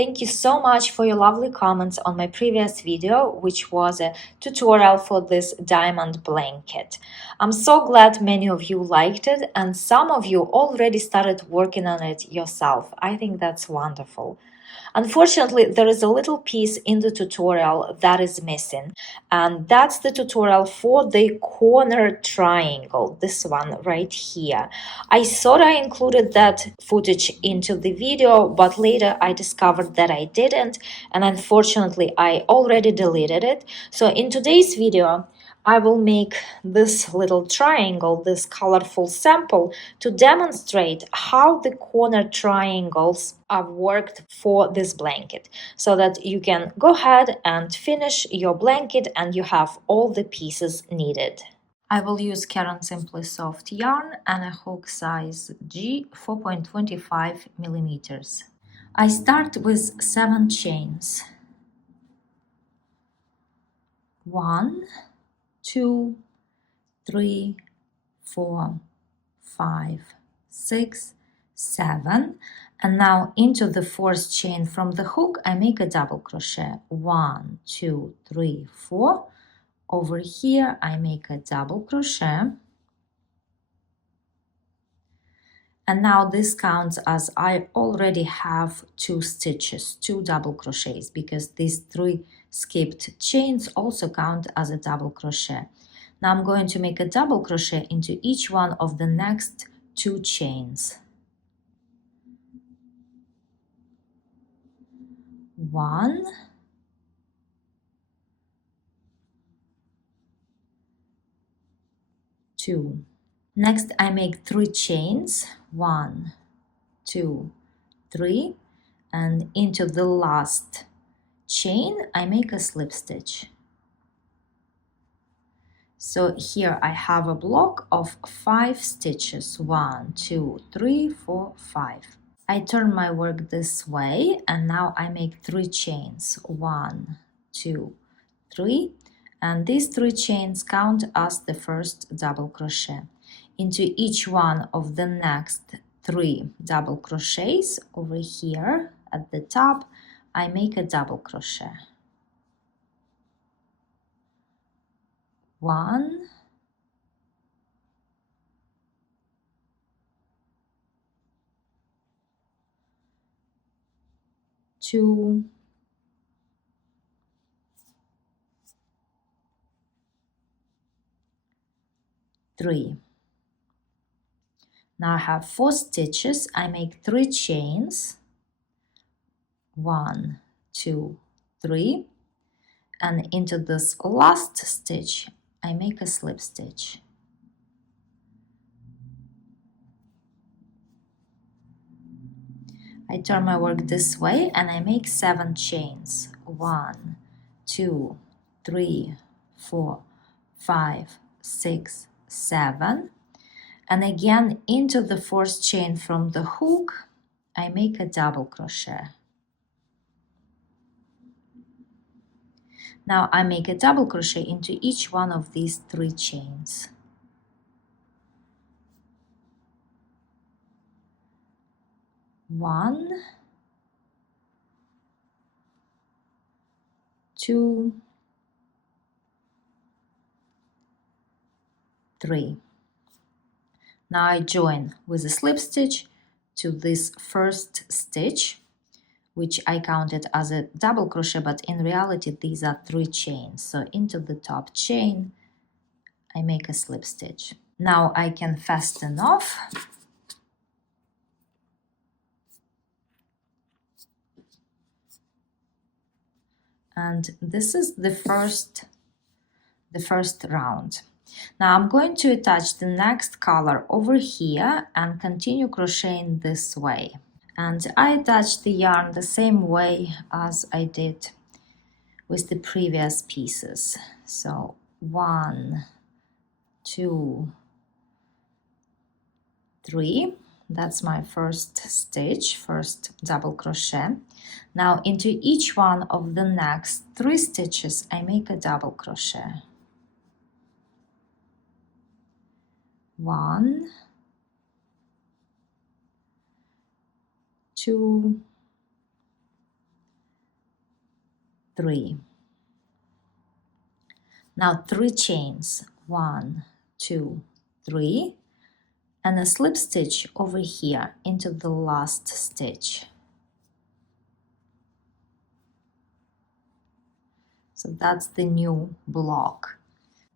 Thank you so much for your lovely comments on my previous video, which was a tutorial for this diamond blanket. I'm so glad many of you liked it and some of you already started working on it yourself. I think that's wonderful. Unfortunately, there is a little piece in the tutorial that is missing, and that's the tutorial for the corner triangle, this one right here. I thought I included that footage into the video, but later I discovered that I didn't, and unfortunately I already deleted it. So in today's video, I will make this little triangle, this colorful sample, to demonstrate how the corner triangles are worked for this blanket, so that you can go ahead and finish your blanket and you have all the pieces needed. I will use Caron Simply Soft yarn and a hook size G 4.25 millimeters. I start with 7 chains. 1, 2, 3, 4, 5, 6, 7, and now into the 4th chain from the hook I make a double crochet. 1, 2, 3, 4. Over here I make a double crochet, and now this counts as I already have 2 stitches, 2 double crochets, because these 3 skipped chains also count as a double crochet. Now I'm going to make a double crochet into each one of the next 2 chains. 1, 2. Next I make 3 chains. 1, 2, 3, and into the last chain I make a slip stitch. So here I have a block of 5 stitches. 1, 2, 3, 4, 5. I turn my work this way and now I make 3 chains. 1, 2, 3, and these 3 chains count as the first double crochet. Into each one of the next 3 double crochets over here at the top I make a double crochet. 1, 2, 3. Now I have 4 stitches. I make 3 chains. 1, 2, 3, and into this last stitch I make a slip stitch. I turn my work this way and I make 7 chains. 1, 2, 3, 4, 5, 6, 7, and again into the 4th chain from the hook I make a double crochet. Now I make a double crochet into each one of these 3 chains. 1, 2, 3. Now I join with a slip stitch to this first stitch, which I counted as a double crochet, but in reality these are 3 chains. So into the top chain I make a slip stitch. Now I can fasten off. And this is the first round. Now I'm going to attach the next color over here and continue crocheting this way. And I attach the yarn the same way as I did with the previous pieces. So 1, 2, 3. That's my first stitch, first double crochet. Now into each one of the next 3 stitches I make a double crochet. 1, 2, 3. Now 3 chains, 1, 2, 3, and a slip stitch over here into the last stitch. So that's the new block.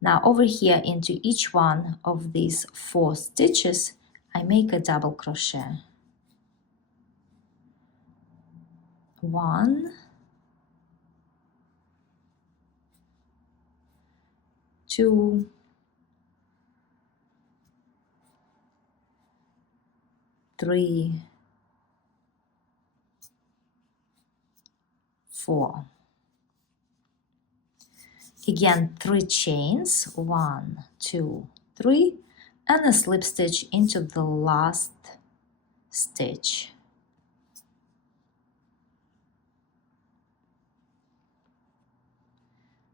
Now over here into each one of these 4 stitches, I make a double crochet. 1, 2, 3, 4. Again, 3 chains, 1, 2, 3, and a slip stitch into the last stitch.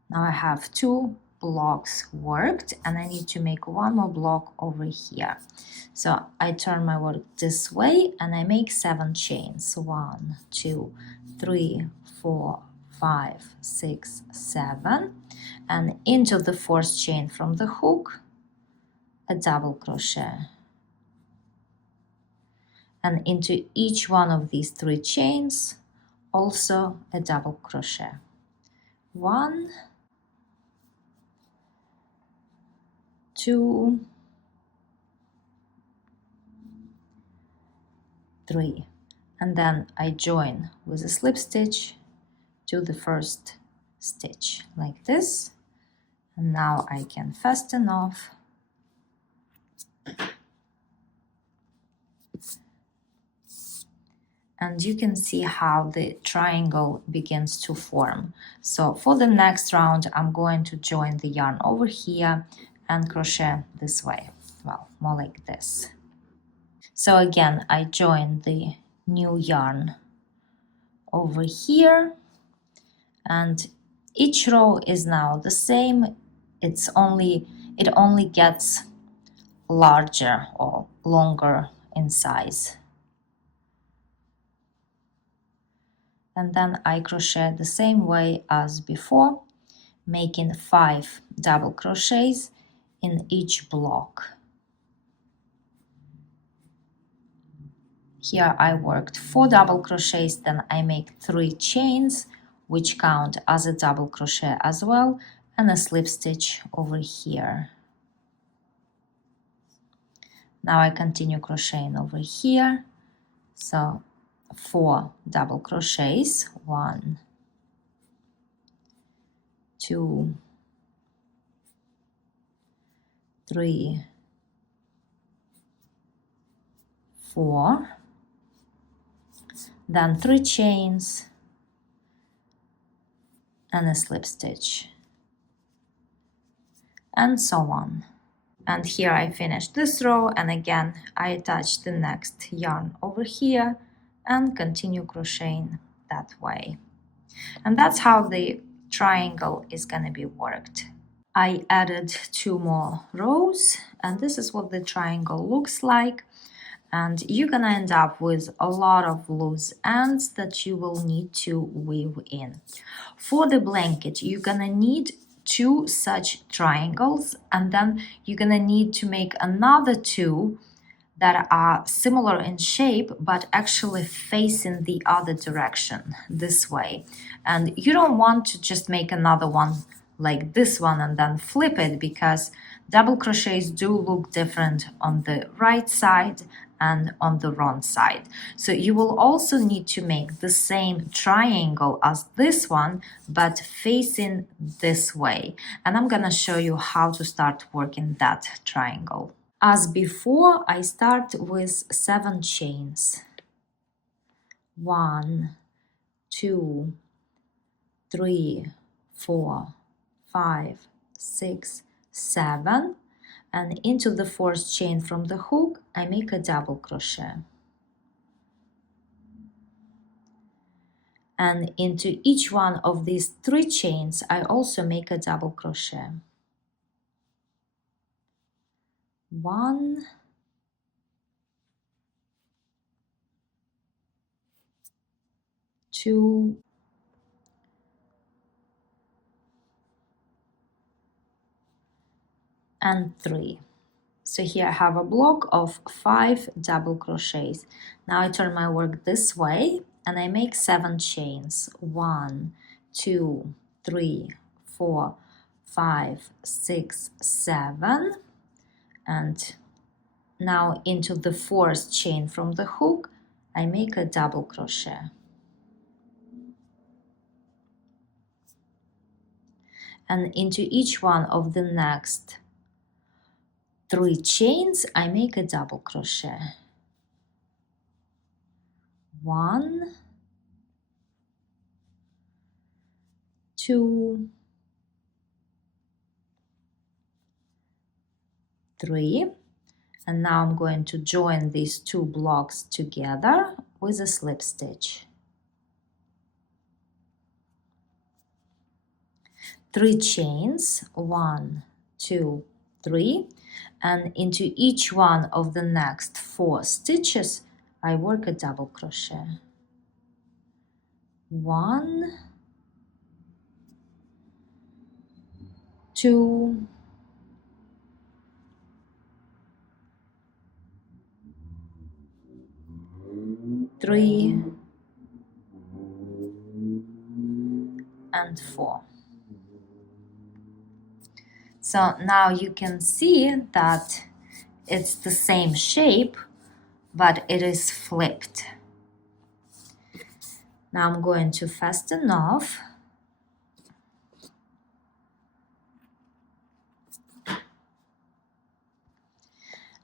Now I have 2 blocks worked, and I need to make 1 more block over here. So I turn my work this way and I make 7 chains. 1, 2, 3, 4, 5, 6, 7, and into the 4th chain from the hook, a double crochet. And into each one of these 3 chains, also a double crochet. 1, 2, 3, and then I join with a slip stitch to the 1st stitch like this, and now I can fasten off and you can see how the triangle begins to form. So for the next round I'm going to join the yarn over here and crochet this way, well, more like this. So again I join the new yarn over here, and each row is now the same. It only gets larger or longer in size. And then I crochet the same way as before, making 5 double crochets in each block. Here I worked 4 double crochets, then I make 3 chains, which count as a double crochet as well, and a slip stitch over here. Now I continue crocheting over here, so 4 double crochets, 1, 2, 3, 4, then 3 chains and a slip stitch, and so on. And here I finished this row, and again I attach the next yarn over here and continue crocheting that way. And that's how the triangle is going to be worked. I added 2 more rows, and this is what the triangle looks like. And you're gonna end up with a lot of loose ends that you will need to weave in. For the blanket, you're gonna need 2 such triangles, and then you're gonna need to make another 2 that are similar in shape but actually facing the other direction, this way. And you don't want to just make another one like this one and then flip it, because double crochets do look different on the right side and on the wrong side. So you will also need to make the same triangle as this one, but facing this way. And I'm gonna show you how to start working that triangle. As before, I start with 7 chains. 1, 2, 3, 4, 5, 6, 7, and into the 4th chain from the hook I make a double crochet, and into each one of these 3 chains I also make a double crochet. 1, 2, and 3. So here I have a block of 5 double crochets. Now I turn my work this way and I make 7 chains. 1, 2, 3, 4, 5, 6, 7. And now into the 4th chain from the hook, I make a double crochet. And into each one of the next 3 chains, I make a double crochet. 1, 2, 3. And now I'm going to join these 2 blocks together with a slip stitch. 3 chains, 1, 2, 3, and into each one of the next 4 stitches I work a double crochet. 1, 2, 3, and 4. So now you can see that it's the same shape, but it is flipped. Now I'm going to fasten off.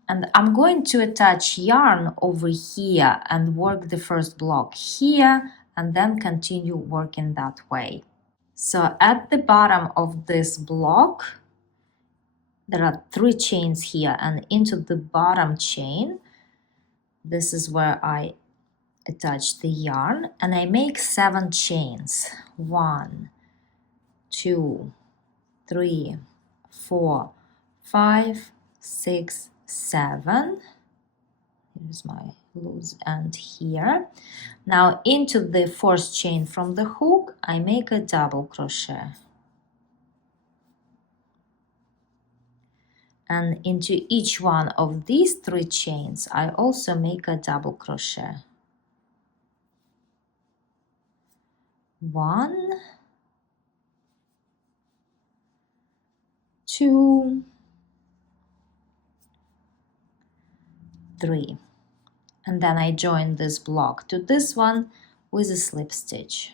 And I'm going to attach yarn over here and work the first block here and then continue working that way. So at the bottom of this block, there are 3 chains here, and into the bottom chain, this is where I attach the yarn and I make 7 chains. 1, 2, 3, 4, 5, 6, 7. Here's my loose end here. Now into the 4th chain from the hook, I make a double crochet. And into each one of these 3 chains, I also make a double crochet. 1, 2, 3. And then I join this block to this one with a slip stitch.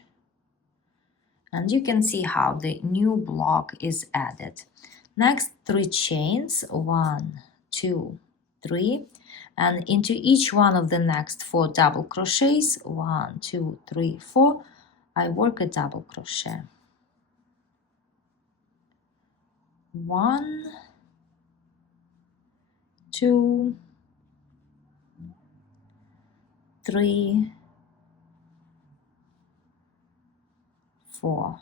And you can see how the new block is added. Next 3 chains, 1, 2, 3, and into each one of the next 4 double crochets, 1, 2, 3, 4, I work a double crochet. 1, 2, 3, 4.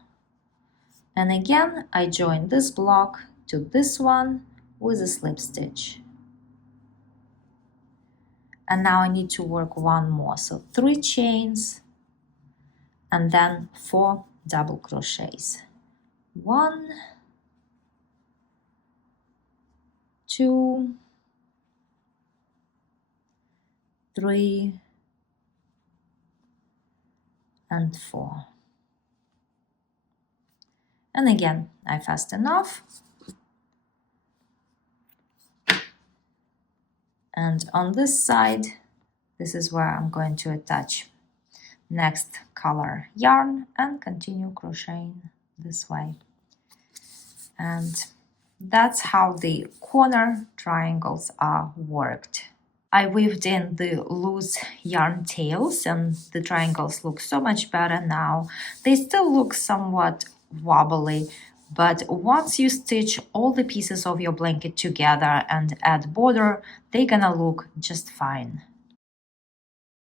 And again, I join this block to this one with a slip stitch. And now I need to work 1 more. So 3 chains and then 4 double crochets. 1, 2, 3, and 4. And again, I fasten off. And on this side, this is where I'm going to attach next color yarn and continue crocheting this way. And that's how the corner triangles are worked. I weaved in the loose yarn tails and the triangles look so much better now. They still look somewhat wobbly, but once you stitch all the pieces of your blanket together and add border, they're gonna look just fine.